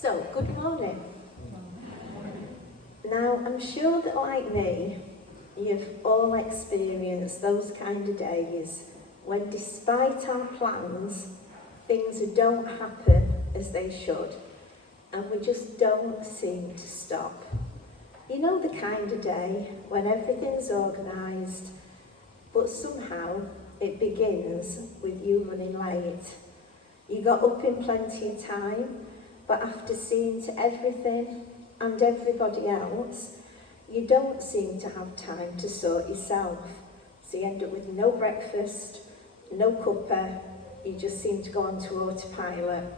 So, good morning. Now, I'm sure that like me, you've all experienced those kind of days when despite our plans, things don't happen as they should, and we just don't seem to stop. You know the kind of day when everything's organised, but somehow it begins with you running late. You got up in plenty of time, but after seeing to everything and everybody else, you don't seem to have time to sort yourself. So you end up with no breakfast, no cuppa, you just seem to go on to autopilot.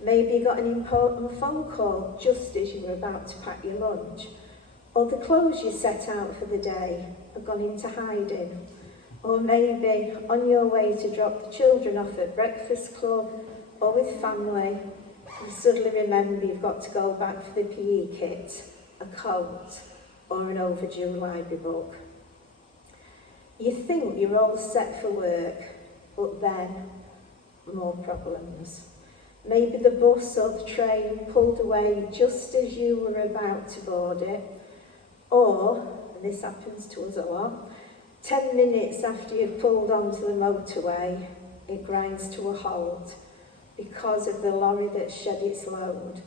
Maybe you got an important phone call just as you were about to pack your lunch, or the clothes you set out for the day have gone into hiding, or maybe on your way to drop the children off at breakfast club or with family, you suddenly remember you've got to go back for the PE kit, a coat, or an overdue library book. You think you're all set for work, but then more problems. Maybe the bus or the train pulled away just as you were about to board it, or, and this happens to us a lot, 10 minutes after you've pulled onto the motorway, it grinds to a halt because of the lorry that shed its load,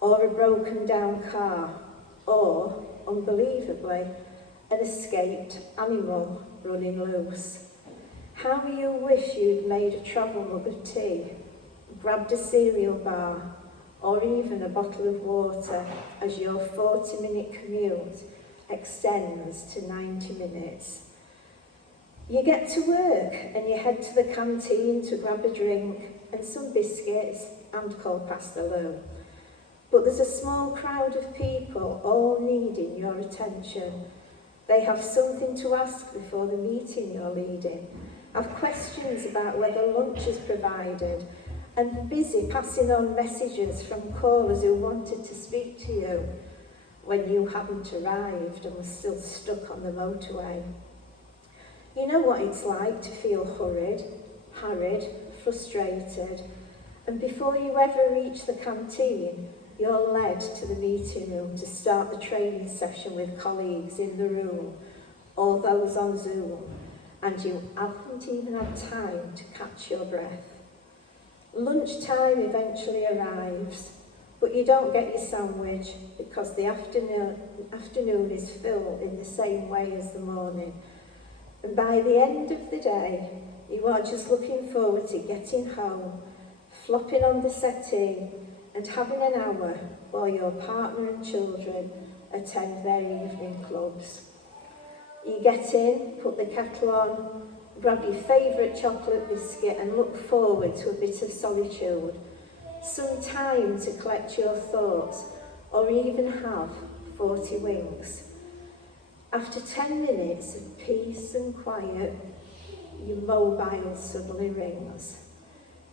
or a broken down car, or, unbelievably, an escaped animal running loose. How you wish you'd made a travel mug of tea, grabbed a cereal bar, or even a bottle of water as your 40-minute commute extends to 90 minutes. You get to work and you head to the canteen to grab a drink and some biscuits and cold pasta loo. But there's a small crowd of people all needing your attention. They have something to ask before the meeting you're leading, have questions about whether lunch is provided, and busy passing on messages from callers who wanted to speak to you when you hadn't arrived and were still stuck on the motorway. You know what it's like to feel hurried, harried, frustrated, and before you ever reach the canteen, you're led to the meeting room to start the training session with colleagues in the room, or those on Zoom, and you haven't even had time to catch your breath. Lunchtime eventually arrives, but you don't get your sandwich because the afternoon is filled in the same way as the morning. And by the end of the day, you are just looking forward to getting home, flopping on the settee, and having an hour while your partner and children attend their evening clubs. You get in, put the kettle on, grab your favourite chocolate biscuit and look forward to a bit of solitude, some time to collect your thoughts, or even have 40 winks. After 10 minutes of peace and quiet, your mobile suddenly rings.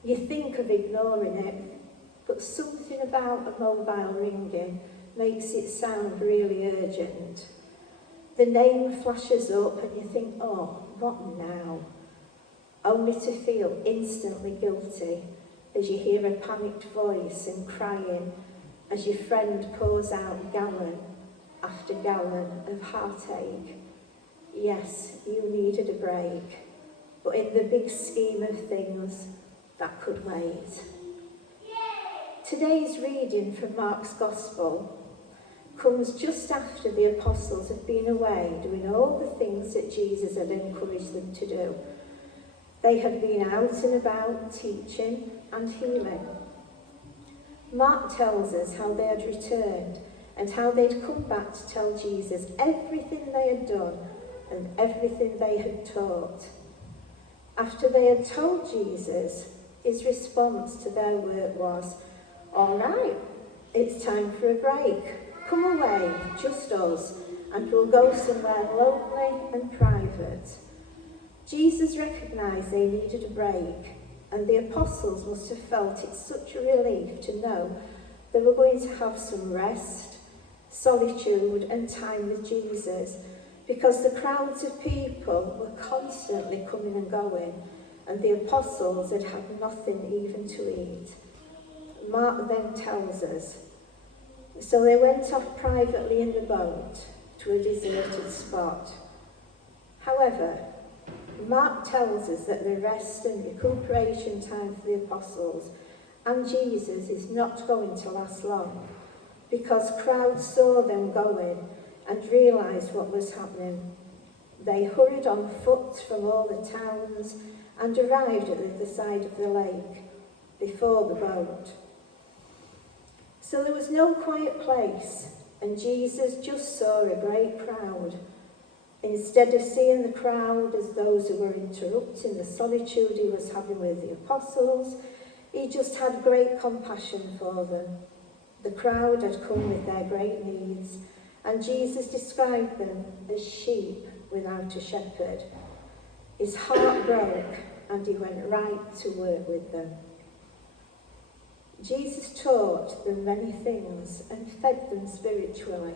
You think of ignoring it, but something about a mobile ringing makes it sound really urgent. The name flashes up and you think, oh, what now? Only to feel instantly guilty as you hear a panicked voice and crying as your friend pours out gallon after gallon of heartache. Yes, you needed a break, but in the big scheme of things, that could wait. Today's reading from Mark's Gospel comes just after the apostles have been away doing all the things that Jesus had encouraged them to do. They had been out and about teaching and healing. Mark tells us how they had returned and how they'd come back to tell Jesus everything they had done and everything they had taught. After they had told Jesus, his response to their work was, "All right, it's time for a break. Come away, just us, and we'll go somewhere lonely and private." Jesus recognised they needed a break, and the apostles must have felt it such a relief to know they were going to have some rest, solitude and time with Jesus, because the crowds of people were constantly coming and going, and the apostles had had nothing even to eat. Mark then tells us, so they went off privately in the boat to a deserted spot. However, Mark tells us that the rest and recuperation time for the apostles and Jesus is not going to last long, because crowds saw them going and realised what was happening. They hurried on foot from all the towns and arrived at the other side of the lake before the boat. So there was no quiet place, and Jesus just saw a great crowd. Instead of seeing the crowd as those who were interrupting the solitude he was having with the apostles, he just had great compassion for them. The crowd had come with their great needs, and Jesus described them as sheep without a shepherd. His heart broke, and he went right to work with them. Jesus taught them many things and fed them spiritually,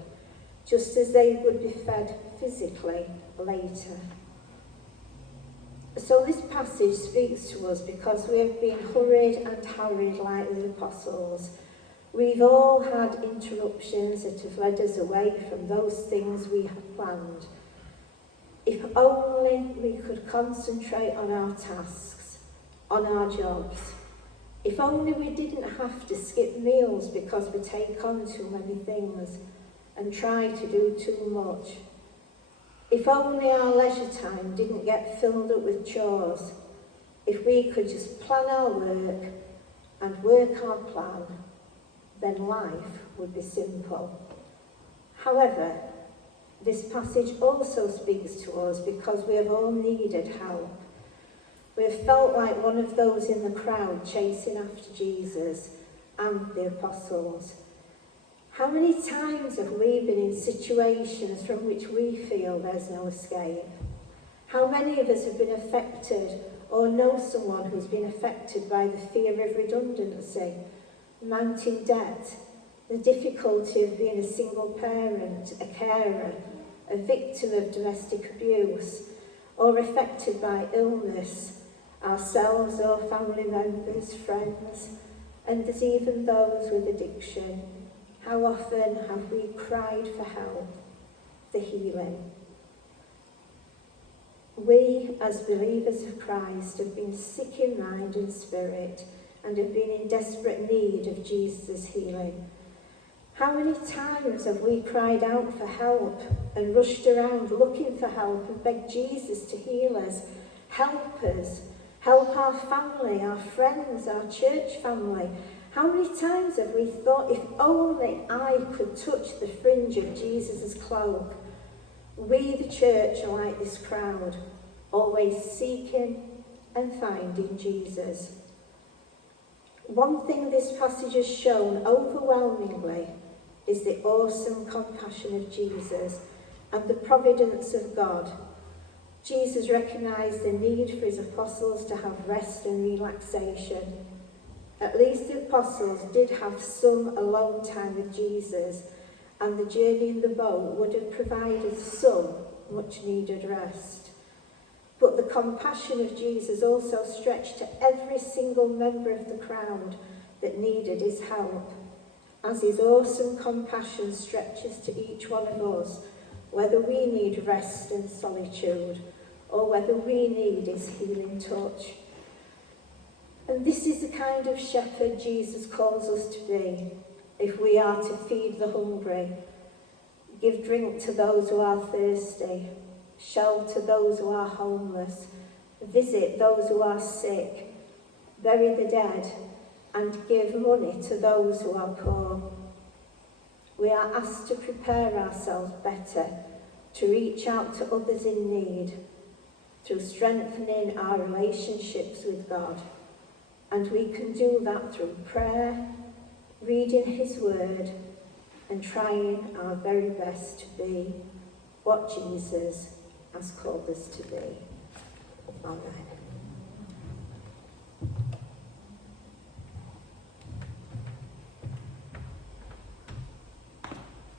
just as they would be fed physically later. So this passage speaks to us because we have been hurried and harried like the apostles. We've all had interruptions that have led us away from those things we had planned. If only we could concentrate on our tasks, on our jobs. If only we didn't have to skip meals because we take on too many things and try to do too much. If only our leisure time didn't get filled up with chores. If we could just plan our work and work our plan, then life would be simple. However, this passage also speaks to us because we have all needed help. We have felt like one of those in the crowd chasing after Jesus and the apostles. How many times have we been in situations from which we feel there's no escape? How many of us have been affected or know someone who's been affected by the fear of redundancy, mounting debt, the difficulty of being a single parent, a carer, a victim of domestic abuse, or affected by illness, ourselves or family members, friends, and there's even those with addiction. How often have we cried for help, for healing? We, as believers of Christ, have been sick in mind and spirit and have been in desperate need of Jesus' healing. How many times have we cried out for help and rushed around looking for help and begged Jesus to heal us, help our family, our friends, our church family? How many times have we thought, if only I could touch the fringe of Jesus' cloak? We, the church, are like this crowd, always seeking and finding Jesus. One thing this passage has shown overwhelmingly is the awesome compassion of Jesus and the providence of God. Jesus recognised the need for his apostles to have rest and relaxation. At least the apostles did have some alone time with Jesus, and the journey in the boat would have provided some much needed rest. But the compassion of Jesus also stretched to every single member of the crowd that needed his help, as his awesome compassion stretches to each one of us, whether we need rest and solitude, or whether we need his healing touch. And this is the kind of shepherd Jesus calls us to be, if we are to feed the hungry, give drink to those who are thirsty, shelter those who are homeless, visit those who are sick, bury the dead, and give money to those who are poor. We are asked to prepare ourselves better to reach out to others in need through strengthening our relationships with God. And we can do that through prayer, reading his word, and trying our very best to be what Jesus has called us to be. Amen.